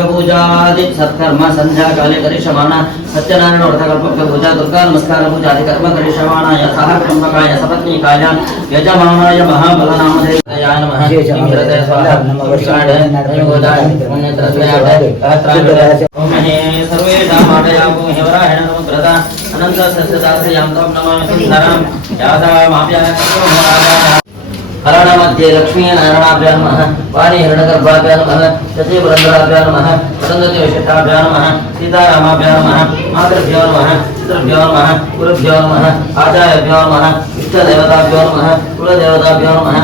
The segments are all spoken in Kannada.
नागपूजादि सत्कर्म संध्या काले करिष्यमाण सत्यनारायण व्रतकल्पक पूजा दुर्गा नमस्कार पूजादि कर्म करिष्यमाण यथाः कुटुम्बकाय सपत्नीकाय यजमानाय महाबलनामधेयाय नमः इंद्रते स्वाहा नमस्कार नमोदाय पुण्यत्रस्याय सहस्राय ओम हे सर्वेषां मातयामो हेवराहेण नमोग्रता अनंत सस्यदासयां तम नमः सुंदरं यादा माप्याय कर्मोराजा हरणमध्ये लक्ष्मी नारायणाभ्यां नमः वाणी हिरण्यगर्भाभ्यां नमः शचीपुरन्दराभ्यां नमः वसन्तते विशिष्टाभ्यां नमः सीतारामाभ्यां नमः मातृभ्यो नमः पितृभ्यो नमः गुरुभ्यो नमः आचार्यभ्यो नमः इष्टदेवताभ्यो नमः कुलदेवताभ्यो नमः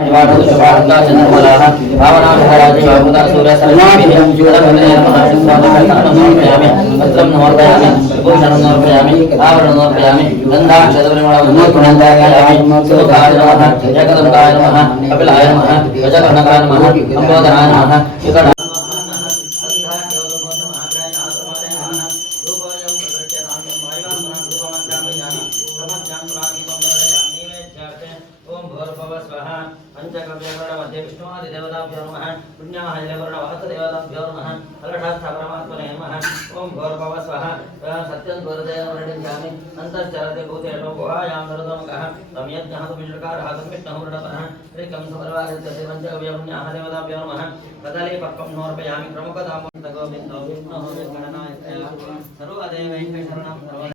चन्द्रमलाः भावनाभराजि बाहुदा सूर्यसरस्वतीः वस्त्रं नमर्पयामि विभूषणं समर्पयामि आवरणं समर्पयामि गन्धाक्षतपरिमळं नमः सुमुखाय नमः जगदम्बाय नमः कपिलाय नमः गजकर्णकाय नमः लम्बोदराय नमः विकटाय देवताभ्यो नमः पुण्याय देवताभ्यो देवताभ्यो नमः अलठास्था परमात्मने नमः ओम भोर्भव स्वाहा सत्यं गुरुदेव वर्णिष्यामि अंतश्चरते भूतेषु गुहायां नरदमकः तं यज्ञः विष्णुकारः तन्विष्णुः वृणपः त्रिकं समर्वादित्य देवञ्चव्य पुण्याः देवताभ्यो नमः कदली पक्वं नोर्पयामि प्रमुखदामो गोविन्दो विष्णुः विष्णुनायकः सर्वदेवैः शरणं सर्व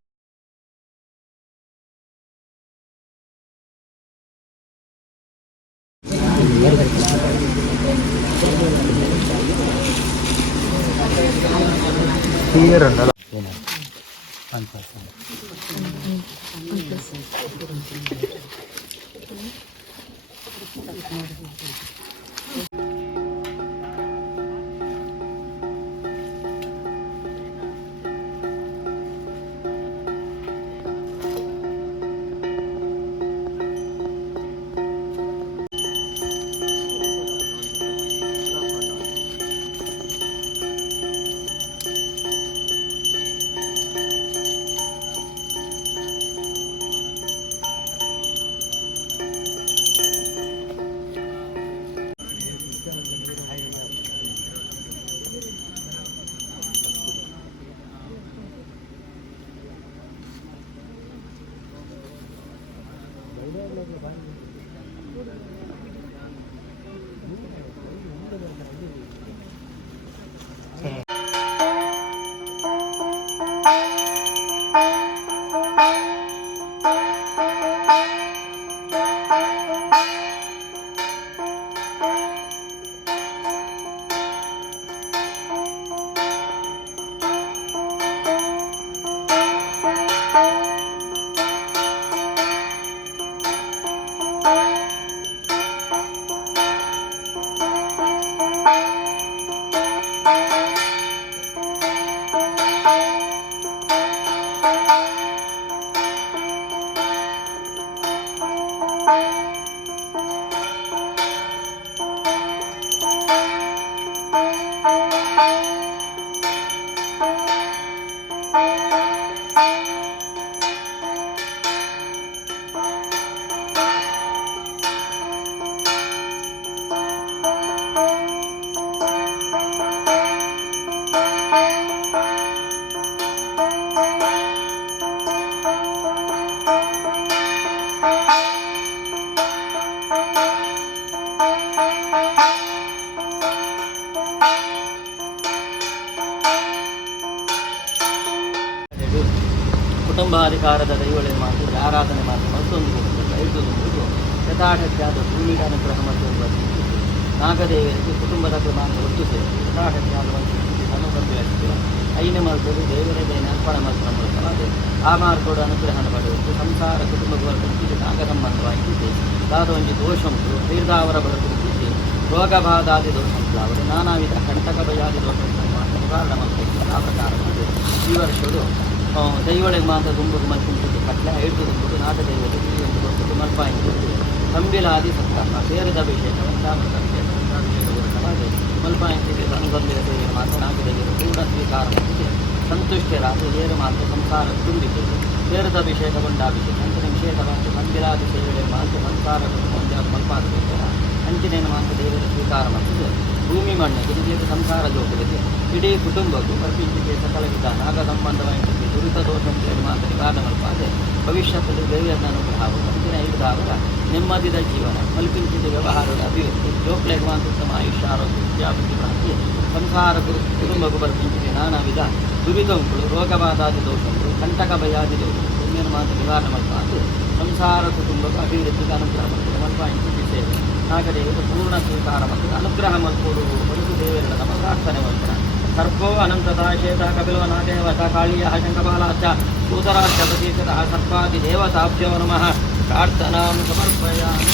ಕುಟುಂಬಾಧಿಕಾರದ ದೈವಳೆ ಮಾತು ಆರಾಧನೆ ಮಾತು ಮತ್ತೊಂದು ಐದೊಂದು ಯಥಾಶಕ್ತಿಯಾದ ಭೂಮಿಗಾನುಗ್ರಹ ಮತ್ತೊಂದು ನಾಗದೇವರಿಗೆ ಕುಟುಂಬದ ಕ್ರಮಾಂಕ ಒಟ್ಟು ಸೇರಿ ಯಥಾಶಕ್ತಿಯಾದ ಅನುಸಂಧಿಸಿದೆ ಐನ ಮಲ್ಪದು ದೇವರಿಗೆ ಅರ್ಪಣ ಮಾತ್ರ ಮೂಲಕ ಆ ಮಾರ್ಗೋಡು ಅನುಗ್ರಹಣ ಪಡೆಯುವುದು ಸಂಸಾರ ಕುಟುಂಬ ವರ್ಗಕ್ಕೆ ನಾಗ ಸಂಬಂಧವಾಗಿದ್ದೆ ದಾದೊಂದು ದೋಷಂತು ತೀರ್ಧಾವರ ಬದುಕುತ್ತಿದ್ದೆ ರೋಗಬಾಧಾದಿ ದೋಷಂತು ಅವರು ನಾನಾ ವಿಧ ಕಂಟಕ ಭಯಾದಿ ದೋಷಂತು ಮಾತ್ರ ನಿವಾರಣ ಮಾಡಬೇಕು ಆ ಪ್ರಕಾರ ಈ ವರ್ಷಗಳು ದೈವಳಿಗೆ ಮಾತ್ರ ದುಂಬುದು ಮಲ್ಪುಂಟು ಕಟ್ಲೆ ಐದು ದುಂಬುದು ನಾಟ ದೈವತೆ ಒಂದು ದೊಡ್ಡದು ಮಲ್ಪಾಯಿತು ತಂಬಿಲಾದಿ ಸತ್ಕರ್ಮ ಸೇರಿದ ಅಭಿಷೇಕ ವಂಚಾಮೃತ ಅಭಿಷೇಕ ವಂಚಾಭಿಷೇಕವಾದ ಮಲ್ಪಾಯಿತಿಗೆ ಅನುಬಂಧಿತ ದೇವಿಯ ಮಾತ್ರ ನಾಗ ದೇವಿಯರು ಕೂಡ ಸ್ವೀಕಾರ ಮಾಡಿದೆ ಸಂತುಷ್ಟರಾದ ಏರು ಮಾತ್ರ ಸಂಸಾರ ತುಂಬಿಕೆ ಸೇರಿದ ಅಭಿಷೇಕ ಗೊಂಡಾಭಿಷೇಕ ಅಂಚಿನ ವಿಶೇಷವಾಗಿ ತಂಬಿಲಾದಿ ಸೇವೆಯ ಮಾತ್ರ ಸಂಸಾರ ಮಲ್ಪಾದ ಅಂಚಿನೇನು ಮಾತ್ರ ದೇವಿಯರು ಸ್ವೀಕಾರ ಮಾಡಿದೆ ಭೂಮಿ ಮಣ್ಣಿಗೆ ನಿಮಗೆ ಸಂಸಾರ ಜೋಗಲಿಗೆ ಇಡೀ ಕುಟುಂಬಕ್ಕೂ ಕಲ್ಪಿಸಿಗೆ ಸಕಲ ವಿಧ ನಾಗ ಸಂಬಂಧವಾಗಿ ದುರಿತ ದೋಷ ಅಂತೇಳಿ ಮಾತ್ರ ನಿವಾರಣೆ ಮಲ್ಪಾದೆ ಭವಿಷ್ಯದಲ್ಲಿ ದೇವಿಯನ್ನ ಅನುಗ್ರಹ ಅಂತಿನ ಇದ್ದಾವರ ನೆಮ್ಮದಿದ ಜೀವನ ಮಲ್ಪಿಂಚಿದ ವ್ಯವಹಾರದ ಅಭಿವೃದ್ಧಿ ಜೋಕ್ಲೆಗೆ ಉತ್ತಮ ಆಯುಷ್ಯ ಆರೋಗ್ಯ ವಿದ್ಯಾಭಿವೃದ್ಧಿ ಪ್ರಾಪ್ತಿ ಸಂಸಾರ ಕುಟುಂಬಕ್ಕೂ ಬರ್ಪಿಂಚಿದೆ ನಾನಾ ವಿಧ ದುರಿತಂಗಳು ರೋಗಬಾಧಾದಿ ದೋಷಗಳು ಕಂಟಕ ಭಯಾದಿ ದೋಷಗಳು ಪುಣ್ಯನ ಮಾತು ನಿವಾರಣೆ ಮಲ್ಪಾದೆ ಸಂಸಾರ ಕುಟುಂಬಕ್ಕೂ ಅಭಿವೃದ್ಧಿಗೆ ಅನುಗ್ರಹ ಮಾಡ್ತದೆ ಮಲ್ಪಾಂಚಿ ಸೇವೆ ನಾಗದೇವರ ಪೂರ್ಣ ಸ್ವೀಕಾರ ಮತ್ತು ಅನುಗ್ರಹ ಮಲ್ಪೋಡು ಬದುಕು ದೇವರ ನಮ್ಮ ಪ್ರಾರ್ಥನೆ ಮಾಡ್ತಾರೆ ಸರ್ಪೋ ಅನಂತದಾಶೇತ ಕಪಿಲವನಾದೇವತ ಕಾಳಿಯ ಶಂಕಬಾಲಾಚ ಸೂತರಾಜ ಪ್ರತೀಕದ ಸರ್ಪಾದಿ ದೇವತಾಭ್ಯೋ ನಮಃ ಪ್ರಾರ್ಥನಾಂ ಸಮರ್ಪಯಾಮಿ.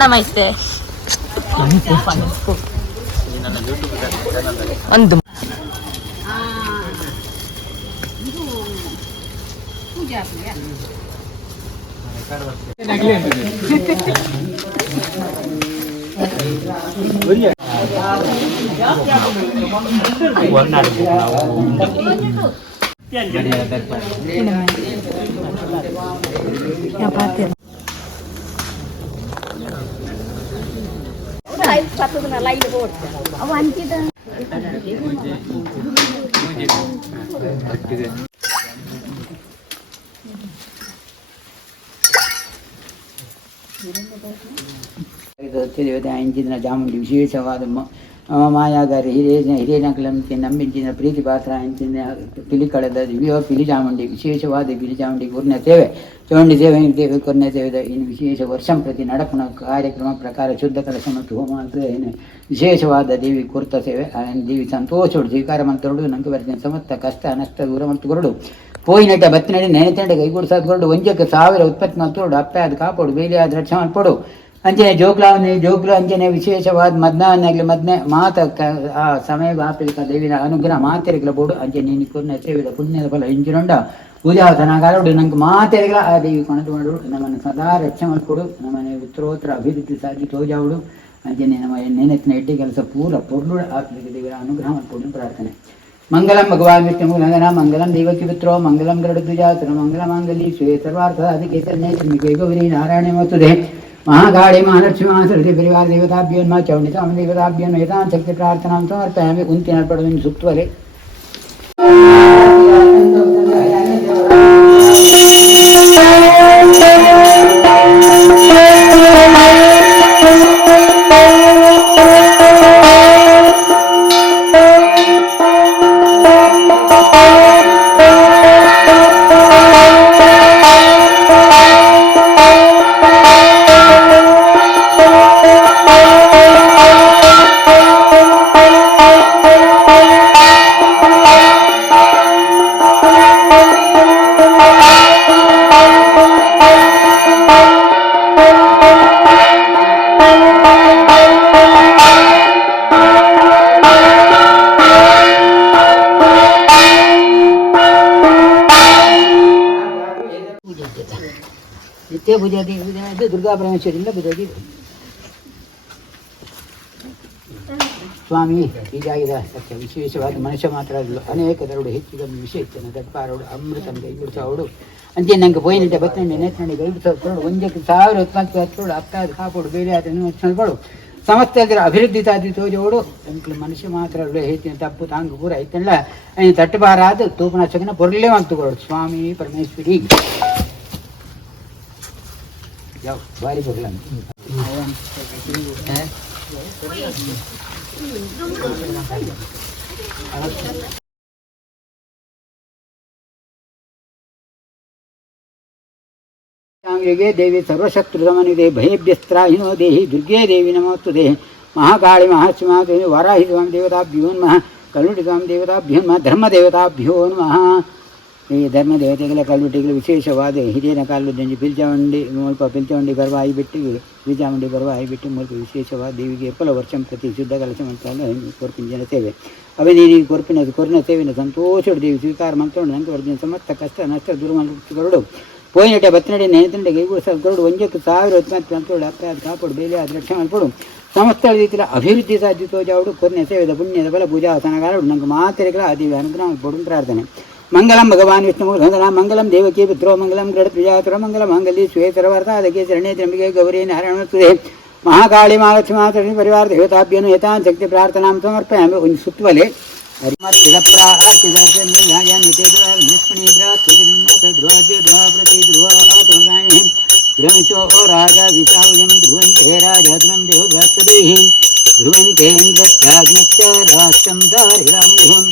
ನಮಸ್ತೆ. ಒಂದು ಅಂಚಿನ ಚಾಮುಂಡಿ ವಿಶೇಷವಾದ ಮಾಯಾಗಾರಿ ಹಿರೇನಕಲಂತೆ ನಂಬಿಂಚಿನ ಪ್ರೀತಿ ಪಾತ್ರ ಅಂಚಿನ ಪಿಲಿಕಳದ ದಿವ್ಯ ಪಿಲಿ ಚಾಮುಂಡಿ ವಿಶೇಷವಾದ ಪಿಲಿ ಚಾಮುಂಡಿ ಗುರುನ ಸೇವೆ ಚೌಂಡಿ ಸೇವೆ ದೇವೆ ಕೊರ್ನ ಸೇವೆದ ಇನ್ನು ವಿಶೇಷ ವರ್ಷಂ ಪ್ರತಿ ನಡಪಣ ಕಾರ್ಯಕ್ರಮ ಪ್ರಕಾರ ಶುದ್ಧ ಕಲಶ ಮತ್ತು ಹೋಮ ಏನು ವಿಶೇಷವಾದ ದೇವಿ ಕುರ್ತ ಸೇವೆ ದೇವಿ ಸಂತೋಷೋಡು ಸ್ವೀಕಾರ ಮಂತ್ರೋಡು ನಂಗೆ ಬರ್ತೇನೆ ಸಮಸ್ತ ಕಷ್ಟ ನಷ್ಟ ದೂರ ಮತ್ತು ಕೊರಡು ಪೋಯಿನಟ ಬತ್ತಿನಡಿ ನೆನೆತಂಡೆ ಕೈಗೂಡಿಸಾದ್ಕೊಂಡು ಒಂಜಕ್ಕೆ 1000 ಉತ್ಪತ್ತಿ ಮತ್ತೋಡು ಅಪ್ಪೆ ಅದು ಕಾಪಾಡು ಬೇಲಿ ಆದ ರಕ್ಷ ಮಾಡ್ಕೊಡು ಅಂಚನೆ ಜೋಗ್ಲು ಅಂಚನೆ ವಿಶೇಷವಾದ ಮದ್ನಾಗ್ಲಿ ಮದ್ನೆ ಮಾತ ಆ ಸಮಯ ಬಾಪಿಲಿಕ ದೇವಿನ ಅನುಗ್ರಹ ಮಾತೆರೆಗಳ ಬೋಡು ಅಂಚೆ ನೀನು ಕೊನ್ನ ಸೇವಿದ ಪುಣ್ಯದ ಫಲ ಇಂಚಿನೊಂಡ ಪೂಜಾವತನಾಗಾರೋಡು ನಂಗೆ ಮಾತೆರೆಗಳ ಆ ದೇವಿ ಕೊಣದು ಮಾಡು ನಮ್ಮನ್ನು ಸದಾ ರಕ್ಷೆ ಮಾಡಿಕೊಡು ನಮ್ಮನೆ ಉತ್ತರೋತ್ತರ ಅಭಿವೃದ್ಧಿ ಸಾಧಿ ತೋಜಾವುಡು ಅಂಚನೆ ನಮ್ಮ ನೆನೆತ್ತಿನ ಎಡ್ಡಿ ಕೆಲಸ ಪೂರ ಪೊರ್ಲು ಆಪಿಲಿಕ ದೇವಿನ ಅನುಗ್ರಹ ಮಾಡಿಕೊಡು ಪ್ರಾರ್ಥನೆ. ಮಂಗಲಂ ಭಗವಾನ್ ವಿಷ್ಣುಮೂಲಂಗನ ಮಂಗಲಂ ದೇವಕಿ ಪುತ್ರೋ ಮಂಗಲಂ ಗರುಡಧ್ವಜಾತ್ರ ಮಂಗಲಮಾಂಗಲ್ಯ ಶ್ರೀ ಸರ್ವಾರ್ಥ ಸಾಧಿಕೆ ಶರಣ್ಯೇ ಗೌರಿ ನಾರಾಯಣ ಮತ್ತುದೇ महाकाली महालक्ष्मी महासरस्वती परिवार देवताभ्योन्मा चौंडिता देवताभ्योन्म एतां शक्ति प्रार्थनां समर्पयामि. कुंती नर्पणं सुक्त्वरे ನಿತ್ಯ ಪೂಜಾ ದೇವಿ ದುರ್ಗಾ ಪರಮೇಶ್ವರಿಂದ ಪೂಜಾಗಿ ಸ್ವಾಮಿ ಹೀಗಾಗಿದೆ ಸತ್ಯ ವಿಶೇಷವಾದ ಮನುಷ್ಯ ಮಾತ್ರ ಆಗಲು ಅನೇಕ ದರಡು ಹೆಚ್ಚಿಗೆ ವಿಶೇಷನ ದಡ್ಪಾರೋಡು ಅಮೃತಂ ಕೈಗುಡಿಸೋಡು ಅಂತೆ ನಂಗೆ ಪೋಯಿನಿಟ್ಟ ಬತ್ತಂಡೆ ನೇತ್ನಡಿ ಕೈಗುಡಿಸೋಡು ಒಂದಕ್ಕೆ 1000 ಉತ್ಪತ್ತಿ ಹತ್ತೋಡು ಅಪ್ಪಾದ ಕಾಪಾಡು ಬೇರೆ ಅದನ್ನು ನೋಡ್ಕೊಡು ಸಮಸ್ತ ಅಭಿವೃದ್ಧಿ ತಾದಿ ತೋಜೋಡು ಅಂಕಲು ಮನುಷ್ಯ ಮಾತ್ರ ಹೆಚ್ಚಿನ ತಪ್ಪು ತಾಂಗ ಪೂರ ಐತಲ್ಲ ತಟ್ಟಬಾರಾದ ತೂಪನಾಶಕನ ಪೊರ್ಲೆ ಅಂತುಕೊಡು ಸ್ವಾಮಿ ಪರಮೇಶ್ವರಿ जाओ बारी पकड़ा देवी सर्वशत्रु समन्विते भयभ्यस्त्राहिनो देहि दुर्गे देवी नमोस्तु देहि महाकाली महाशिवा वाराहि स्वाम देवताभ्यो नमः कल्लुटि स्वाम देवताभ्यो नमः धर्मदेवताभ्यो नमः ಈ ಧರ್ಮ ದೇವತೆಗಳ ಕಲ್ವಟಿಗಳು ವಿಶೇಷವಾದ ಹಿರಿಯನ ಕಾಲದಲ್ಲಿ ಪಿಲ್ಚಾಮುಂಡಿ ಮುಲ್ಪ ಪಿಲ್ಚಾಮುಂಡಿ ಬರವಾಯಿ ಬಿಟ್ಟು ಪಿಲ್ಚಾಮುಂಡಿ ಬರವಾಯಿ ಬಿಟ್ಟು ಮುಲ್ಪ ವಿಶೇಷವಾದ ದೇವಿಗೆ ಎಪ್ಪಲ ವರ್ಷಂ ಪ್ರತಿ ಶುದ್ಧ ಕಲಶ ಮಂತ್ರಾಲ ಕೊರ್ಪಿಂಜನ ಸೇವೆ అవన్నీ కొరిన సేవిన సంతోషుడు దేవి స్వీకారం మంత్రుడు నంకి సమస్త కష్ట నష్ట దుర్మలుడు పోయినట్టే బతినడే నేనంటే గైగూడు సద్గురుడు వంజకు ಸಾವಿರ ಉತ್ಪತ್ತಿ ಮಂತ್ರುడు ಅಪ್ಪಾದ ಕಾಪಾಡು ಬೇಲೆ ಅದು ರಕ್ಷಣೆ ಮಲ್ಪಡು ಸಮಸ್ತ ರೀತಿಯ ಅಭಿವೃದ್ಧಿ ಸಾಧ್ಯತೋ ಜಾವುಡು ಕೊರಿನ ಸೇವೆದ ಪುಣ್ಯದ ಬಲ ಪೂಜಾಸನಗಾರಡು ನಂಗೆ ಮಾತೆರೆಗಳ ಅದಿವೆ ಅನುಗ್ರಹ ಪಡು ಪ್ರಾರ್ಥನೆ ಮಂಗಲಂ ಭಗವಾನ್ ವಿಷ್ಣು ಮಂಗಲಂ ದೇವಕಿ ಪುತ್ರೋ ಮಂಗಲಂ ಗೃಢ ಪ್ರಿಯಾತುರ ಮಂಗಲ ಮಂಗಲಿ ಶ್ವೇತರವರ್ತ ಅದಕ್ಕೆ ಶರಣೆ ತ್ರಂಬಿಕೆ ಗೌರಿ ನಾರಾಯಣ ಸುರೇ ಮಹಾಕಾಳಿ ಮಹಾಲಕ್ಷ್ಮಿ ಮಾತೃ ಪರಿವಾರ ದೇವತಾಭ್ಯನು ಯಥಾನ್ ಶಕ್ತಿ ಪ್ರಾರ್ಥನಾಂ ಸಮರ್ಪಯಾಮಿ ಒಂದು ಸುತ್ತುವಲೆ ಧ್ರುವಂಶೋ ರಾಜ ವಿಷಾವಯಂ ಧ್ರುವಂತೆ ರಾಜಧ್ರುವಂ ದೇವ ಬೃಹಸ್ಪತಿ ಧ್ರುವಂತೇಂದ್ರಶ್ಚಾಗ್ನಶ್ಚ ರಾಷ್ಟ್ರಂ ಧಾರಿರಾಂ ಧ್ರುವಂ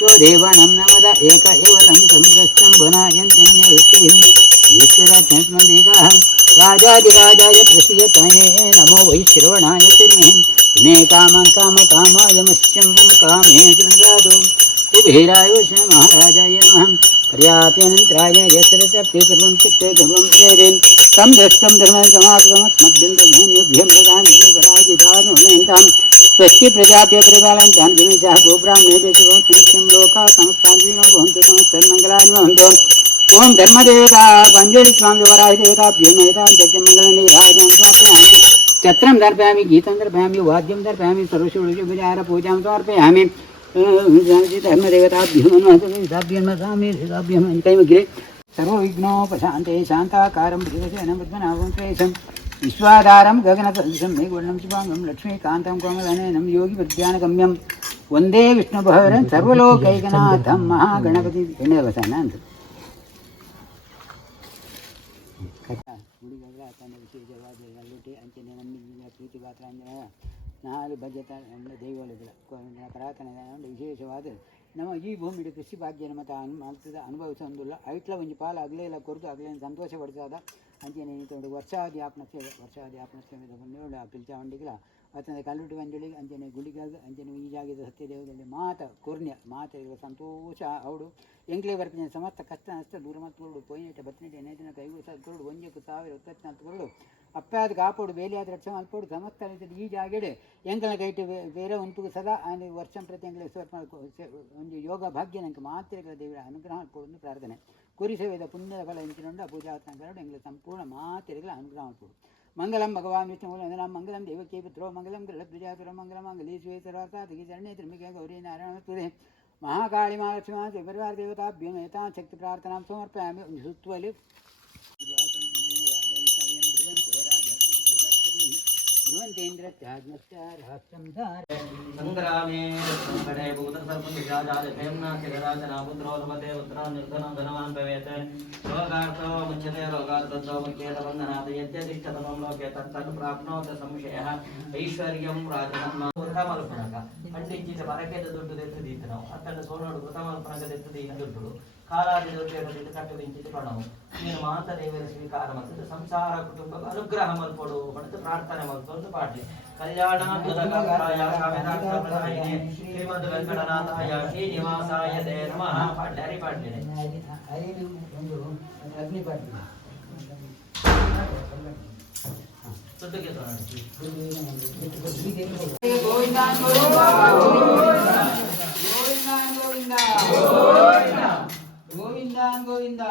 यो देवानां नमद एक एव तं प्रश्नं भुनायन्त्यन्यवृत्तिः ईश्वरत्मन्दिकाः राजाधिराजाय प्रसीयतने नमो वै श्रवणाय तिर्मे मे कामं कामकामाय मत्स्यं कामे ददातु कुबेराय महाराजाय नमः पर्याप्यनन्तराय यशरसप्ते सर्वं चित्ते सर्वं वेदेन् तं दृष्टं धर्मसमागमत्मभ्यं ददामि पराजितां स्वस्ति प्रजाभ्य परिपालन्तान् धीमेशः गोब्राह्मणेभ्यो नित्यं लोकाः समस्तान् विनो भवन्तु समस्तन्मङ्गलानि भवन्तु ओं धर्मदेवता पञ्जलि स्वामी वराहि देवताभ्यो महितां जगन्मङ्गलनीराजं समर्पयामि छत्रं दर्पयामि गीतं दर्पयामि वाद्यं दर्पयामि सर्वशुभविचार पूजां समर्पयामि धर्मदेवताभ्यो नमः कैमग्रे सर्वविघ्नोपशान्ते शान्ताकारं भुजगसेनं पद्मनाभं श्रेयसं विश्वाधारं गगनसदृशं मेघवर्णं शुभांगं लक्ष्मीकान्तं कोमलनयनं योगिविद्यानगम्यं वन्दे विष्णुभवरं सर्वलोकैकनाथं महागणपति गणवसानंद ವಿಶೇಷವಾದ ಅಂಚನೆ ನಮ್ಮ ಪ್ರೀತಿ ಪಾತ್ರಾಂಜನೇಯ ನಾಳೆ ಭಜತ ದೈವಗಳ ಪ್ರಾರ್ಥನೆ ವಿಶೇಷವಾದ ನಮ್ಮ ಈ ಭೂಮಿയുടെ ಕೃಷಿ ಭಾಗ್ಯ ಮತ್ತು ಅನುಭವಿಸೊಂದಿಲ್ಲ ಐಟ್ಲ ಒಂಜಿ ಪಾಲು ಅಗಲೇಲ ಕೊರತು ಅಗಲೇನು ಸಂತೋಷಪಡಿಸಾದ ಅಂಚನೆ ತೊಂಡು ವರ್ಷಾದಿ ಆಪಣ ಸೇವೆ ಪಿಲ್ಚಾವಂಡಿಗಳ ಅತನ ಕಲ್ಲುಟ್ಟು ವಂಜಳಿಗೆ ಅಂಚನೆ ಗುಳಿಗಾಗ ಅಂಚನೆ ಈ ಜಾಗದ ಸತ್ಯದೇವದಲ್ಲಿ ಮಾತ ಇರುವ ಸಂತೋಷ ಅವಡು ಎಂಕ್ಲೆ ಬರ್ಪಿನ ಸಮಸ್ತ ಕಷ್ಟ ನಷ್ಟ ದೂರ ಮತ್ತು ಪೋಯಿನೆಟ್ಟ ಬತ್ತಿನೆಟ್ಟ ನೇದಿನ ಕೈಗೂ ಸದ್ಕೊರಡು ಒಂಜಕ್ಕೆ 1024 ಅಪ್ಪಾದ ಕಾಪಾಡು ಬೇಲಿಯಾದ ರಕ್ಷಣೆ ಮಲ್ಪಡು ಸಮಸ್ತ ರೀತಿಯಲ್ಲಿ ಈ ಜಾಗೆಡೆ ಎಂಕಲ ಕೈಟ್ ಬೇರೆ ಉಂಟು ಸದಾ ಅಲ್ಲಿ ವರ್ಷ ಪ್ರತಿ ಎಂಕಲ ಒಂದು ಯೋಗ ಭಾಗ್ಯ ನಂಗೆ ಮಾತ್ರೆಗಳ ದೇವರ ಅನುಗ್ರಹ ಕೊಡು ಪ್ರಾರ್ಥನೆ ಕುರಿ ಸೇವೆದ ಪುಣ್ಯದ ಫಲ ಎಂಚಿನೊಂಡ ಪೂಜಾತ್ಮಕರು ಎಂಗ್ಲ ಸಂಪೂರ್ಣ ಮಾತ್ರೆಗಳ ಅನುಗ್ರಹ ಕೊಡು ಮಂಗಲಂ ಭಗವಾನ್ ವಿಷ್ಣು ವಂದನಾಂ ಮಂಗಲಂ ದೇವಕೀ ಪುತ್ರೋ ಮಂಗಲಂ ಗೃಢ ಪ್ರಜಾಪುರ ಮಂಗಲ ಮಂಗಲಿ ಶ್ವೇತರಾರ್ಥ ದಿಗಿ ಶರಣೆ ತ್ರ್ಯಂಬಿಕೆ ಗೌರಿ ನಾರಾಯಣ ತುರೆ ಮಹಾಕಾಳಿ ಮಹಾಲಕ್ಷ್ಮಿ ಮಾತೆ ಪರಿವಾರ ದೇವತಾಭ್ಯೋ ಯಥಾನ್ ಶಕ್ತಿ ಪ್ರಾರ್ಥನಾಂ ಸಮರ್ಪಯಾಮಿ ಒಂದು ಸುತ್ತುವಲಿ ಸಂಗ್ರಾಮೇ ಸಂಕಟೇ ಭೂತಸರ್ಪಂಚಾಜಾಜನಾಪುತ್ರೋಪತೆ ಉತ್ತರಾನ್ ಭವೇತ್ ರೋಗಾರ್ಥೋ ಮುಚ್ಯತೆ ರೋಗಾರ್ಥೋ ಮುಖ್ಯೇತ ಬಂಧನಾತ್ ಯದ್ಯತಿಷ್ಠತಮಂ ಲೋಕೆ ತತ್ತನ್ನು ಪ್ರಾಪ್ನೋತ ಸಂಶಯಃ ಐಶ್ವರ್ಯಂ ರಾಜಧರ್ಮ ವೃಥಮಲ್ಪನಕ ಅಂಟಿಂಚಿತ ಬರಕೆದ ದುಡ್ಡು ತೆತ್ತದೀತ ನಾವು ಅತ್ತಂಡ ಸೋನೋಡು ವೃಥಮಲ್ಪನಕ ತೆತ್ತದೀನ ದುಡ್ಡು ಕಾಲಾದಿ ದೋಷೆಗಳಿಂದ ಕಟ್ಟದಿಂಚಿತ ಪ್ರಣವು ನೀನು ಮಾತ ದೇವರ ಸ್ವೀಕಾರ ಮತ್ತು ಸಂಸಾರ ಕುಟುಂಬ ಅನುಗ್ರಹ ಮಲ್ಪಡು ಬಡತು ಪ್ರಾರ್ಥನೆ ಮಲ್ಪೊಂದು ಪಾಠಿ ಕಲ್ಯಾಣ ಶ್ರೀಮದ್ ವೆಂಕಟನಾಥಾಯ ಶ್ರೀನಿವಾಸಾಯ ದೇ ನಮಃ ಪಾಠ್ಯ ಹರಿಪಾಠ್ಯನೆ ಗೋವಿಂದ ಗೋವಿಂದ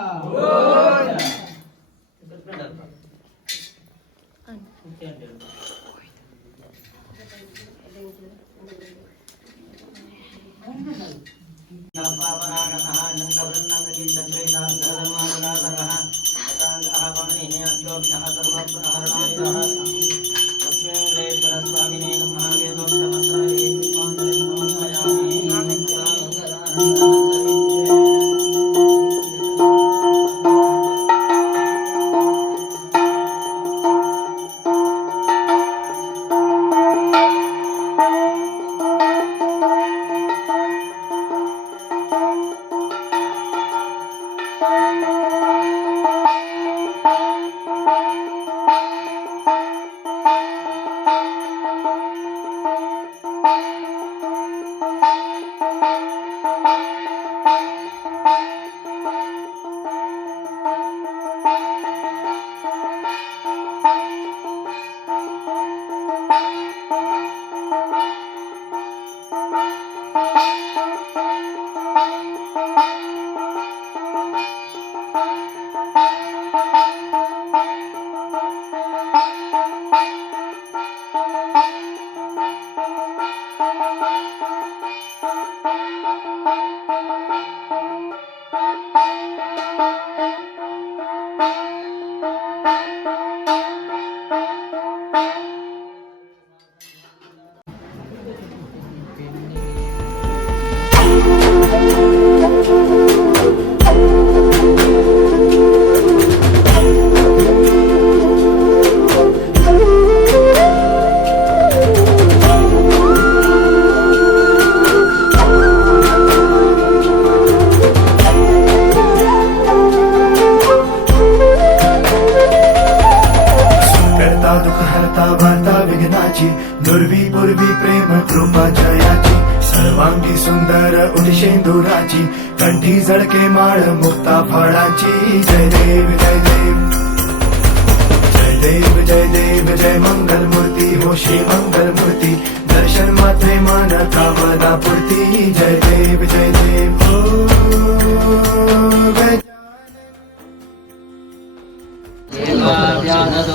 ಸ್ವಾಮಿನೇ ನಮಃ दुर्वी पूर्वी प्रेम कृपा जयाची सर्वांगी सुंदर उदिशेंदुराची कंठी जळके माळ मुक्ता फळाची जय देव जय देव जय देव जय देव जय मंगल मूर्ती हो श्री मंगल मूर्ती दर्शन मात्रे मन कामना पूर्ती जय देव जय देव हो गजानन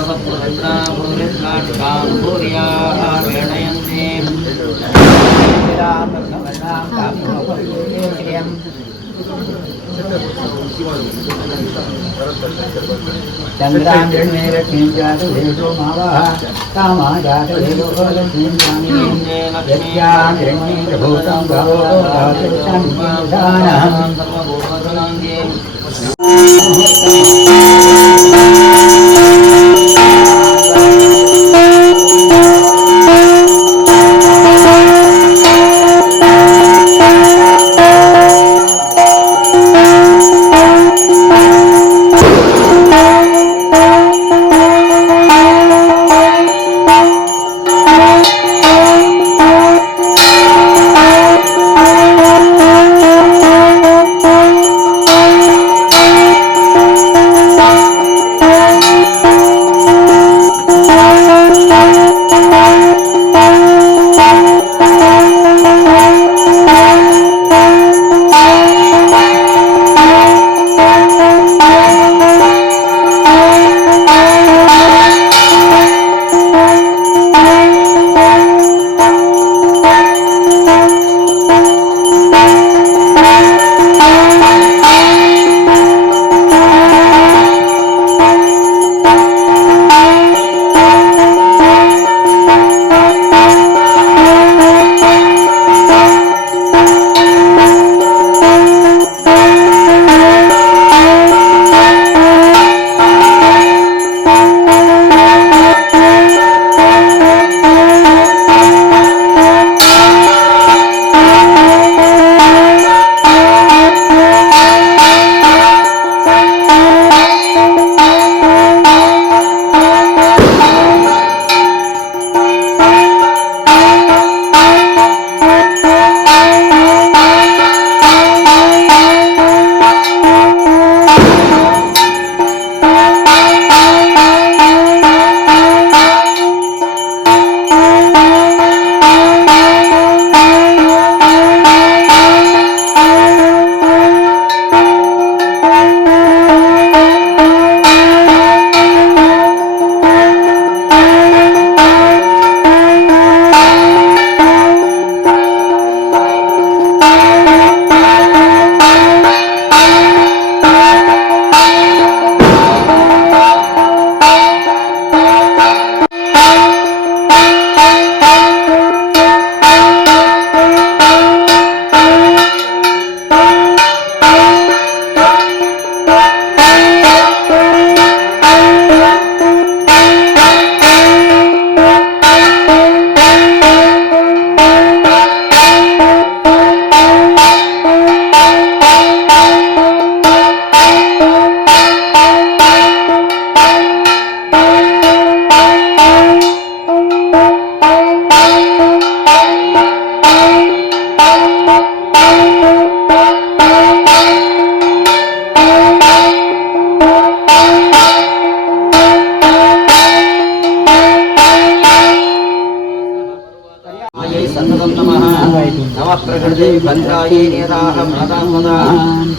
नमः प्रकृते भद्रायै नियताहं नतामदा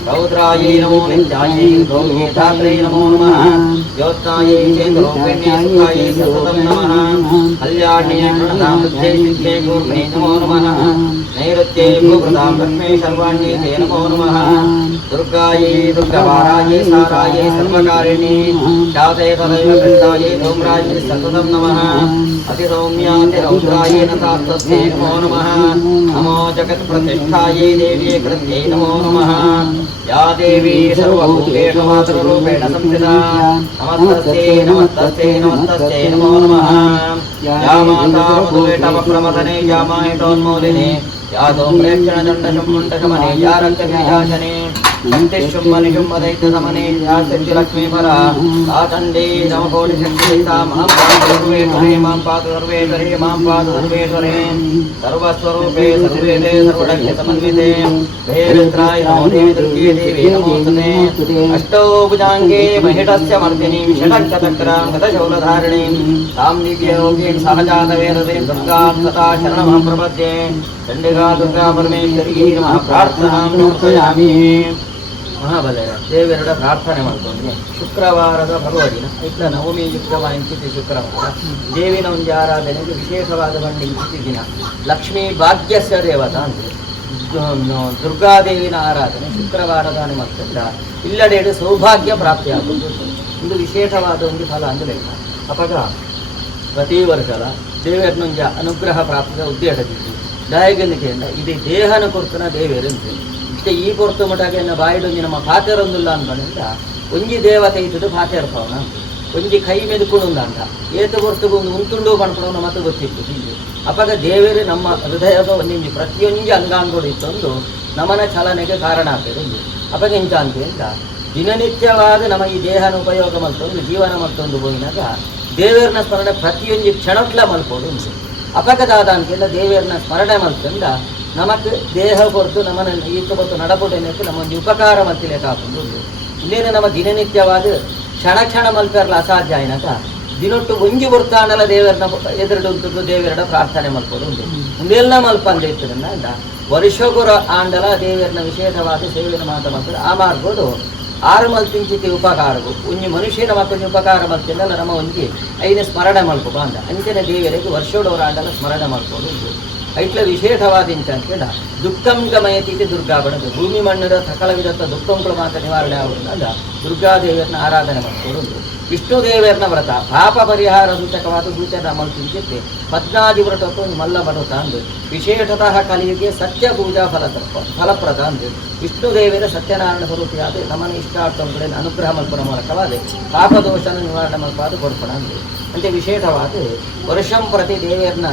रौद्रायै नमो नित्यायै गौरीधात्रे नमो नमः ज्योत्सायै चेन्द्रोपिण्ये सुखायै सततं नमः कल्याण्ये प्रणतां बुद्धे सिद्धे गौर्णे नमो नमः नैऋत्ये भूभृतां लक्ष्मी सर्वाण्ये ते नमो नमः दुर्गायै दुर्गवारायै सारायै सर्वकारिणी शाते तदैव कृष्णायै धूम्रायै सततं नमः अतिसौम्यातिरौद्रायै नतास्तस्यै नमो नमः नमो जगत्प्रतिष्ठायै देव्यै कृत्यै नमो नमः या देवी सर्वभूतेषु मातृरूपेण संस्थिता नमस्तस्यै नमस्तस्यै नमस्तस्यै नमो नमः या माता मधुवेटमप्रमथने या मायटोन्मूलिने या धूम्रेक्षणदण्डशमुण्डशमने या रक्तविनाशने ಶಕ್ತಿಶುಂಭ ನಿಶುಂಭ ದೈತ್ಯ ಸಮನೆ ಯಾಸತ್ಯ ಲಕ್ಷ್ಮೀ ಫಲ ಆತಂಡೇ ನವಕೋಟಿ ಶಕ್ತಿ ಸಹಿತ ಮಾಂ ಪಾತು ಸರ್ವೇಶ್ವರೇ ಮಾಂ ಪಾತು ಸರ್ವೇಶ್ವರೇ ಮಾಂ ಪಾತು ಸರ್ವೇಶ್ವರೇ ಸರ್ವಸ್ವರೂಪೇ ಸರ್ವೇದೇ ಸರ್ವಡಕ್ಷ್ಯ ಸಮನ್ವಿತೆ ದೇವಿತ್ರಾಯ ನಮೋ ದೇವಿ ದುರ್ಗೆ ದೇವಿ ನಮೋಸ್ತುತೆ ಅಷ್ಟೌ ಭುಜಾಂಗೇ ಮಹಿಷಸ್ಯ ಮರ್ದಿನಿ ಷಡಂಕಚಕ್ರಾಂ ಗದಶೌಲಧಾರಿಣೀ ತಾಂ ದಿವ್ಯಯೋಗೀಂ ಸಹಜಾತ ವೇದತೆ ದುರ್ಗಾ ತಥಾ ಶರಣಮಹಂ ಪ್ರಪದ್ಯೆ ಚಂಡಿಕಾ ದುರ್ಗಾ ಪರಮೇಶ್ವರಿ ನಮಃ ಪ್ರಾರ್ಥನಾಂ ಸಮರ್ಪಯಾಮಿ. ಮಹಾಬಲ ದೇವರ ಪ್ರಾರ್ಥನೆ ಮಾಡ್ಕೊಂಡು ಶುಕ್ರವಾರದ ಭಗವದಿನ ಇಟ್ಲ ನವಮಿ ಯುಕ್ತವಾಯಿತು ಶುಕ್ರವಾರ ದೇವಿನ ಒಂದು ಆರಾಧನೆಗೆ ವಿಶೇಷವಾದ ಬಂಡಿ ದಿನ ಲಕ್ಷ್ಮೀ ಭಾಗ್ಯಸ್ಯ ದೇವತಾ ಅಂದರೆ ದುರ್ಗಾದೇವಿನ ಆರಾಧನೆ ಶುಕ್ರವಾರದ ನಿಮಿತ್ತ ಇಲ್ಲಡೆಡೆ ಸೌಭಾಗ್ಯ ಪ್ರಾಪ್ತಿಯಾಗುವುದು ಒಂದು ವಿಶೇಷವಾದ ಒಂದು ಫಲ ಅಂದರೆ ಲೆಕ್ಕ ಅಪಗ ಪ್ರತಿ ವರ್ಷದ ದೇವರನೊಂಜ ಅನುಗ್ರಹ ಪ್ರಾಪ್ತಿಯ ಉದ್ದೇಶದಿದ್ದು ದಾಯಗನಿಕೆಯಿಂದ ಇದು ದೇಹನ ಕೊರ್ತನ ದೇವರಂತೆ ಇಷ್ಟೇ ಈ ಕೊರ್ತು ಮಟಾಗೆ ಬಾಯಿಡೊಂಜಿ ನಮ್ಮ ಪಾತೆರೊಂದಿಲ್ಲ ಅಂದ್ರಿಂದ ಒಂಜಿ ದೇವತೆ ಇದ್ದದ್ದು ಪಾತೆರ್ಪವನ ಒಂಜಿ ಕೈ ಮೆದುಕೊಂಡು ಅಂತ ಏತು ಕೊರ್ತಗೂ ಒಂದು ಉಂಟುಂಡು ಪಣ್ಕೊಂಡು ಮತ್ತೆ ಗೊತ್ತಿತ್ತು ಹೀಗೆ ಅಪಗ ದೇವರೇ ನಮ್ಮ ಹೃದಯದ ಒಂಜಿ ಪ್ರತಿಯೊಂದು ಅಂಗಾಂಗಗಳು ಇತ್ತೊಂದು ನಮನ ಚಲನೆಗೆ ಕಾರಣ ಆಗ್ತದೆ ಅಪಗ ಇಂಚ ಅಂತ ದಿನನಿತ್ಯವಾದ ನಮ್ಮ ಈ ದೇಹನ ಉಪಯೋಗ ಮಾಡ್ಕೊಂಡು ಜೀವನ ಮಾಡ್ಕೊಂಡು ಹೋಗಿನಾಗ ದೇವರನ್ನ ಸ್ಮರಣೆ ಪ್ರತಿಯೊಂದು ಕ್ಷಣಕ್ಲ ಮಲ್ಕೊಂಡು ಉಂಟು ಅಪಗದಾದ ಅಂತೆಲ್ಲ ದೇವರನ್ನ ಸ್ಮರಣೆ ಮಾಡ್ಕೊಂಡ ನಮಗೆ ದೇಹ ಹೊರತು ನಮ್ಮನ್ನು ಈತ ಹೊತ್ತು ನಡಪುಡೇನಕ್ಕೆ ನಮ್ಮೊಂದು ಉಪಕಾರ ಮತ್ತಿಲೆಕ್ಕ ಹಾಕೊಂಡು ಉಂಟು ಇನ್ನೇನು ನಮ್ಮ ದಿನನಿತ್ಯವಾದ ಕ್ಷಣ ಕ್ಷಣ ಮಲ್ಪರ್ಲ ಅಸಾಧ್ಯ ಆಯ್ನಾಗ ದಿನೊಟ್ಟು ಒಂಜಿ ಬರ್ತಾನಲ್ಲ ದೇವರನ್ನ ಎದುರುಡು ಉಂಟು ದೇವರನ್ನ ಪ್ರಾರ್ಥನೆ ಮಲ್ಕೊಂಡು ಉಂಟು ಮುಂದೆಲ್ಲ ಮಲ್ಪಂದ ಇರ್ತದನ್ನ ವರ್ಷಗುರ ಆಂಡಲ ದೇವರನ್ನ ವಿಶೇಷವಾದ ಸೇವೆಯನ್ನು ಮಾತಾಡ್ತಾರೆ ಆ ಮಾರ್ಗೋಡು ಆರು ಮಲ್ತಿಂಚಿತಿ ಉಪಕಾರವು ಒಂಜಿ ಮನುಷ್ಯನ ಮತ್ತೊಂದು ಉಪಕಾರ ಮಲ್ತಿಂದಲ್ಲ ನಮ್ಮ ಒಂಜಿ ಐನ ಸ್ಮರಣೆ ಮಲ್ಕೊ ಬಾಂದ ಅಂಚನೆ ದೇವರಿಗೆ ವರ್ಷೋಡವರ ಆಂಡಲ ಸ್ಮರಣೆ ಮಾಡ್ಕೊಂಡು ಐಟ್ಲ ವಿಶೇಷವಾದ ಇಂಚ ಅಂತೇಳ ದುಃಖಂ ಗಮಯತಿ ದುರ್ಗಾಬಣದು ಭೂಮಿ ಮಣ್ಣದ ಸಕಲ ವಿಧದ ದುಃಖಂಗಳು ಮಾತ್ರ ನಿವಾರಣೆ ಆಗುವುದಲ್ಲ ದುರ್ಗಾದೇವಿಯರನ್ನ ಆರಾಧನೆ ಮಾಡ್ಕೊಂಡು ವಿಷ್ಣು ದೇವರನ್ನ ವ್ರತ ಪಾಪ ಪರಿಹಾರ ಸೂಚಕವಾದ ಸೂಚನೆ ಮಲ್ತಿಂಚಿತ್ತೆ 14 ವ್ರತಕ್ಕೂ ಮಲ್ಲ ಬರುತ್ತಾ ಅಂದು ವಿಶೇಷತಃ ಕಲಿಯುಗೆ ಸತ್ಯ ಪೂಜಾ ಫಲಪ್ರದ ಅಂದು ವಿಷ್ಣು ದೇವರ ಸತ್ಯನಾರಾಯಣ ಸ್ವರೂಪಿಯಾದ ನಮ್ಮನ ಇಷ್ಟಾರ್ಥಗಳನ್ನು ಅನುಗ್ರಹ ಮಲ್ಪನ ಮೂಲಕವಾದ ಪಾಪದೋಷನ ನಿವಾರಣೆ ಮಲ್ಪಾದ ಕೊಡ್ಪಣ ಅಂದು ಅಂತೆ ವಿಶೇಷವಾದ ವರ್ಷಂ ಪ್ರತಿ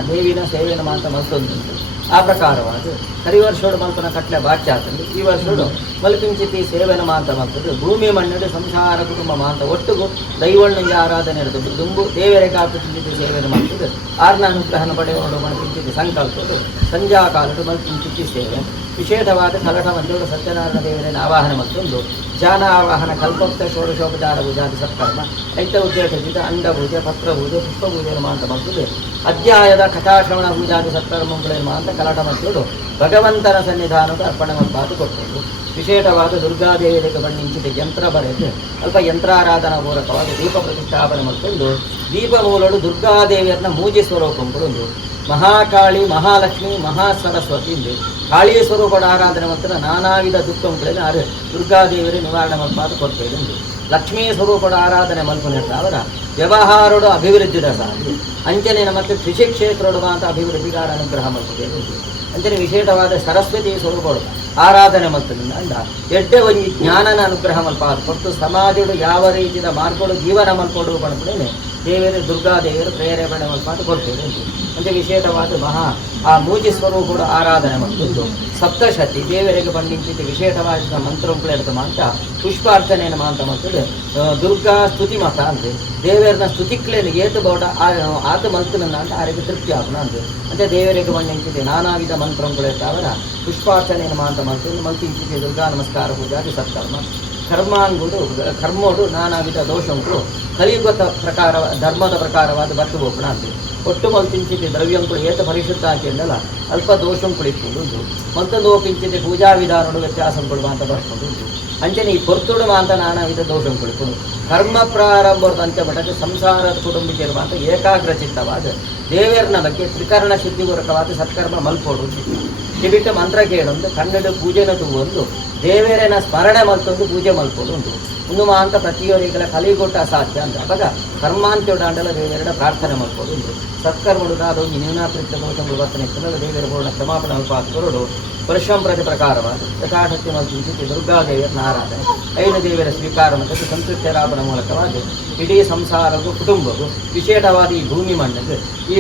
ದೇವಿನ ಸೇವೆಯನ್ನು ಮಾತ್ರ ಮಲ್ತೊಂದುಂಟು ಆ ಪ್ರಕಾರವಾದ ಹರಿವರ್ಷೋಡು ಮಲ್ಪನ ಕಟ್ಲೆ ಬಾಚ್ಯ ಆಗ್ತದೆ ಈ ವರ್ಷೋಡು ಮಲ್ಪಿಂಚಿತಿ ಸೇವೆನ ಮಾಂತ ಮಲ್ತದ್ದು ಭೂಮಿ ಮಣ್ಣು ಸಂಸಾರ ಕುಟುಂಬ ಮಾಂತ ಒಟ್ಟಿಗೂ ದೈವಣ್ಣಗೆ ಆರಾಧನೆ ಇರ್ತದೆ ದುಂಬು ದೇವರ ಕಾಪಿಂಚಿತಿ ಸೇವೆಯನ್ನು ಮಾಡ್ತದೆ ಆರ್ನ ಅನುಗ್ರಹನ ಪಡೆಯೋಡು ಮಲ್ಪಿಂಚಿತಿ ಸಂಕಲ್ಪದ್ದು ಸಂಧ್ಯಾ ಕಾಲದ ಮಲ್ಪಿಂಚಿತಿ ಸೇವೆ ವಿಶೇಷವಾದ ಕಲಟ ಮಂದಿರ ಸತ್ಯನಾರಾಯಣ ದೇವರನ್ನು ಆವಾಹನ ಮತ್ತೊಂದು ಜಾನ ಆವಾಹನ ಕಲ್ಪೋಕ್ತ ಷೋಡಶೋಪಚಾರ ಪೂಜಾದಿ ಸತ್ಕರ್ಮ ಐತ ಉದ್ದೇಶಿತ ಅಂಡಪೂಜೆ ಪತ್ರಪೂಜೆ ಪುಷ್ಪಪೂಜೆಯನ್ನು ಮಾಂತ ಮಲ್ತದೆ ಅಧ್ಯಾಯದ ಕಥಾಶ್ರವಣ ಪೂಜಾದಿ ಸತ್ಕರ್ಮಗಳನ್ನು ಮಾಂತ ಕಲಟ ಮತ್ತೋಡು ಭಗವಂತನ ಸನ್ನಿಧಾನದ ಅರ್ಪಣೆ ಮಲ್ಪಾದು ಕೊಟ್ಟರು ವಿಶೇಷವಾದ ದುರ್ಗಾದೇವಿಗೆ ಬಣ್ಣಿಂಚಿದ ಯಂತ್ರ ಬರೆದು ಅಲ್ಪ ಯಂತ್ರಾರಾಧನಾ ಪೂರಕವಾದ ದೀಪ ಪ್ರತಿಷ್ಠಾಪನೆ ಮತ್ತೊಂದು ದೀಪ ಮೂಲಡು ದುರ್ಗಾದೇವಿಯರನ್ನ ಮೂಜಿ ಸ್ವರೂಪಂಗಳು ಮಹಾಕಾಳಿ ಮಹಾಲಕ್ಷ್ಮಿ ಮಹಾಸರಸ್ವತಿ ಎಂದು ಕಾಳಿಯ ಸ್ವರೂಪದ ಆರಾಧನೆ ಮಾತ್ರ ನಾನಾ ವಿಧ ದುಃಖಂಗಳಲ್ಲಿ ದುರ್ಗಾದೇವಿಯರ ನಿವಾರಣೆ ಮಲ್ಪಾದ ಕೊಡ್ತೇವೆ ಎಂದು ಲಕ್ಷ್ಮೀ ಸ್ವರೂಪದ ಆರಾಧನೆ ಮಲ್ಪನಿರ್ತ ಅವರ ವ್ಯವಹಾರೋಡು ಅಭಿವೃದ್ಧಿದ ಸಾಧಿ ಅಂಚನೆ ಮತ್ತು ಕೃಷಿ ಕ್ಷೇತ್ರೋಡು ಮಾತ್ರ ಅಭಿವೃದ್ಧಿಗಾರ ಅನುಗ್ರಹ ಮಲ್ಪದೇವೆ ಅಂಚನೆ ವಿಶೇಷವಾದ ಸರಸ್ವತಿ ಸ್ವರೂಪಗಳು ಆರಾಧನೆ ಮಲ್ಪದಿಂದ ಅಂದ ಎಡ್ಡೆ ಒಂದು ಜ್ಞಾನನ ಅನುಗ್ರಹ ಮಲ್ಪಾದ ಕೊಟ್ಟು ಸಮಾಜಗಳು ಯಾವ ರೀತಿಯ ಮಾರ್ಗಳು ಜೀವನ ಮಲ್ಕೊಡು ಪಡ್ಕೊಳ್ಳೇನೆ ದೇವರು ದುರ್ಗಾದೇವಿಯರು ಪ್ರೇರೇಪಣೆ ಮಲ್ಪಾದ ಕೊಡ್ತೇವೆ ಅಂದರೆ ವಿಶೇಷವಾದ ಆ ಮೂಜಿ ಸ್ವರೂಪಗಳು ಆರಾಧನೆ ಮಾಡ್ತಿದ್ದು ಸಪ್ತಶತಿ ದೇವರಿಗೆ ಬಂದಿದ್ದು ವಿಶೇಷವಾದ ಮಂತ್ರಗಳು ಮಾಂತ ಪುಷ್ಪಾರ್ಚನೆಯನ್ನು ಮಾಂತ ಮಾಡ್ತದೆ ದುರ್ಗಾ ಸ್ತುತಿ ಮತ ಅಂದರೆ ದೇವರನ್ನ ಸ್ತುತಿಕ್ಲೇನು ಏತು ಬೋಡ ಆತ ಮಲ್ತನನ್ನ ಅಂತ ಆರಿಗೆ ತೃಪ್ತಿ ಆಗೋಣ ಅಂದರೆ ಅಂದರೆ ದೇವರಿಗೆ ಬಂದಿದ್ದು ನಾನಾ ವಿಧ ಮಂತ್ರಗಳು ಇರ್ತಾವರ ಪುಷ್ಪಾರ್ಚನೆಯನ್ನು ಮಾಂತ ಮಾಡ್ತೀನಿ ಮಲ್ತಿಂಚಿದೆ ದುರ್ಗಾ ನಮಸ್ಕಾರ ಪೂಜಾದಿ ಸತ್ಕರ್ಮ ಕರ್ಮೋಡು ನಾನಾ ವಿಧ ದೋಷಗಳು ಕಲಿಯುಗದ ಪ್ರಕಾರ ಧರ್ಮದ ಪ್ರಕಾರವಾದ ಬಟ್ಟು ಹೋಗೋಣ ಅಂತ ಒಟ್ಟು ಮಲ್ತಿಂಚಿದೆ ದ್ರವ್ಯಂಗಳು ಏತ ಪರಿಶುದ್ಧ ಹಾಕಿದ್ದಲ್ಲ ಅಲ್ಪ ದೋಷಂಗಳು ಇಟ್ಕೊಂಡು ಮತ್ತೊಂದು ಓಪಿಂಚಿದೆ ಪೂಜಾ ವಿಧಾನಗಳು ವ್ಯತ್ಯಾಸಗಳು ಅಂತ ಬರ್ಕೊಂಡು ಅಂಚನೆ ಈ ಪೊರ್ತುಡು ಮಾಂತ ನಾನಾ ವಿಧ ದೋಷಂಗಳು ಇಟ್ಕೊಂಡು ಕರ್ಮ ಪ್ರಾರಂಭದ ಅಂತ್ಯಮಟ್ಟಕ್ಕೆ ಸಂಸಾರದ ಕುಟುಂಬಿಕರು ಏಕಾಗ್ರ ಚಿತ್ತವಾದ ದೇವರನ ಬಗ್ಗೆ ತ್ರಿಕರಣ ಶುದ್ಧಿಪೂರ್ವಕವಾದ ಸತ್ಕರ್ಮ ಮಲ್ಪೋಡು ಕಿಬಿಟ್ಟು ಮಂತ್ರ ಕೇಳೊಂದು ಕನ್ನಡ ಪೂಜೆನ ತಗೊಂಡು ದೇವರನ್ನ ಸ್ಮರಣೆ ಮಲ್ತೊಂದು ಪೂಜೆ ಮಲ್ಪೋಡು ಉಂಟು ಒಂದು ಮಾಂತ ಪ್ರತಿಯೊರಿಗೆಲ್ಲ ಕಲಿಗೊಟ್ಟ ಅಸಾಧ್ಯ ಅಂತ ಅವಾಗ ಕರ್ಮಾಂತ್ಯೋಡಾಂಡಲ ದೇವರ ಪ್ರಾರ್ಥನೆ ಮಾಡ್ಬೋದು ಉಂಟು ಸತ್ಕರ್ಮಡುಗಾದ ಒಂದು ನ್ಯೂನಾಕೃತ್ಯ ದೋಷಗಳು ವರ್ತನೆ ಇರ್ತದೆ ದೇವರ ಪೂರ್ಣ ಕ್ಷಮಾಪಣ ಅಲ್ಪಾಸ್ಕರು ವರ್ಷಂ ಪ್ರತಿ ಪ್ರಕಾರವಾದ ಯಥಾಶಕ್ತಿ ಮತ್ತು ದುರ್ಗಾದೇವಿಯರ ಆರಾಧನೆ ಐನ ದೇವರ ಸ್ವೀಕಾರ ಮತ್ತು ಸಂತೃಪ್ತಿರಾಪನ ಮೂಲಕವಾದ ಇಡೀ ಸಂಸಾರಕ್ಕೂ ಕುಟುಂಬಕ್ಕೂ ವಿಶೇಷವಾದ ಈ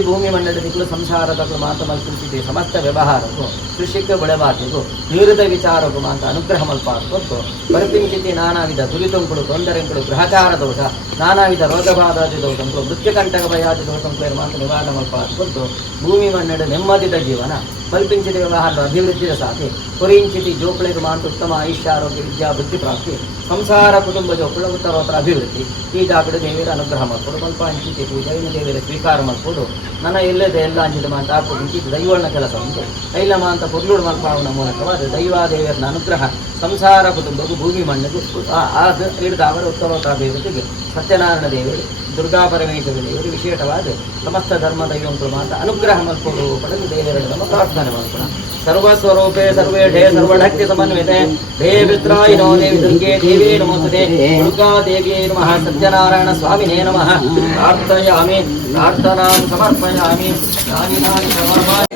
ಭೂಮಿ ಮಂಡಲದಿಕ್ಕೂ ಸಂಸಾರದ ಮಾತು ಮಲ್ಪಿಸಿದೆ ಸಮಸ್ತ ವ್ಯವಹಾರಕ್ಕೂ ಕೃಷಿಕ ಬೆಳೆಬಾರ್ದಿಗೂ ನಿವೃತ್ತ ವಿಚಾರಕ್ಕೂ ಮಾತ ಅನುಗ್ರಹ ಮಲ್ಪಾರ್ಕೊಟ್ಟು ಪರಿಪಿಂಚಿತಿ ನಾನಾ ವಿಧ ದುರಿತಂಕುಳು ತೊಂದರೆಗಳು ಗ್ರಹಚಾರ ದೋಷ ನಾನಾ ವಿಧ ರೋಗಬಾಧಾದಿ ದೋಷಂಕುಳು ಮೃತ್ಯುಕಂಟಕ ಭಯಾದಿ ದೋಷಂಕುಳು ಮಾತು ನಿವಾರಣೆ ಮಲ್ಪಾರ್ಕೊಟ್ಟು ಭೂಮಿ ಮಣ್ಣೆಡೆ ನೆಮ್ಮದಿದ ಜೀವನ ಕಲ್ಪಿಂಚಿದ ವ್ಯವಹಾರದ ಅಭಿವೃದ್ಧಿಯ ಸಾಧಿ ಕೊರಿಂಚಿತಿ ಜೋಪಳೆದು ಮಾತು ಉತ್ತಮ ಆಯುಷ್ಯ ಆರೋಗ್ಯ ವಿದ್ಯಾ ಬುದ್ಧಿ ಪ್ರಾಪ್ತಿ ಸಂಸಾರ ಕುಟುಂಬ ಜೋಪಳ ಉತ್ತರೋತ್ತರ ಅಭಿವೃದ್ಧಿ ಈ ಜಾಗದ ದೇವರ ಅನುಗ್ರಹ ಮಾಡ್ಕೊಡು ಸ್ವಲ್ಪ ಹಂಚಿತಿ ಜೈನ ದೇವರ ಸ್ವೀಕಾರ ಮಾಡ್ಕೊಡು ನನ್ನ ಎಲ್ಲದೆ ಎಲ್ಲ ಹಂಚಿದ ಮಾತು ಹಾಕೊಂಡು ಹಂಚಿತು ದೈವನ ಕೆಲಸ ಉಂಟು ಐಲಮ ಅಂತ ಪೊರ್ಲೂಡು ಮಲ್ಪಾವನ ಮೂಲಕವಾದ ದೈವಾದೇವರನ ಅನುಗ್ರಹ ಸಂಸಾರ ಕುಟುಂಬಕ್ಕೂ ಭೂಮಿ ಮಣ್ಣಿಗೂ ಅದು ಹಿಡಿದ ಅವರ ಉತ್ತರೋತ್ತರ ಅಭಿವೃದ್ಧಿಗೆ ಸತ್ಯನಾರಾಯಣ ದೇವರು ದುರ್ಗಾ ಪರಮೇಶ್ವರಿ ದೇವರು ವಿಶೇಷವಾದ ಸಮಸ್ತ ಧರ್ಮ ದೈವಂಕರು ಮಾತ್ರ ಅನುಗ್ರಹ ಮಲ್ಕೊಂಡು ಪಡೆದು ದೇವರ ನಮ್ಮ ಪ್ರಾರ್ಥನೆ ಮಾಡ್ಕೋಣ ಸರ್ವಸ್ವರೂಪೇ ಸರ್ವೇಢೇ ಸರ್ವಢಕ್ತಿ ಸಮನ್ವಿತೆ ದೇವಿತ್ರಾಯ ನಮೋ ದೇವಿ ದುರ್ಗೆ ದೇವಿ ನಮೋಸ್ತುತೆ ದುರ್ಗಾ ದೇವಿಯೇ ನಮಃ ಸತ್ಯನಾರಾಯಣ ಸ್ವಾಮಿನೇ ನಮಃ ಪ್ರಾರ್ಥಯಾಮಿ ಪ್ರಾರ್ಥನಾಂ ಸಮರ್ಪಯಾಮಿ ನಾನಿ ಸಮರ್ಪಯಾಮಿ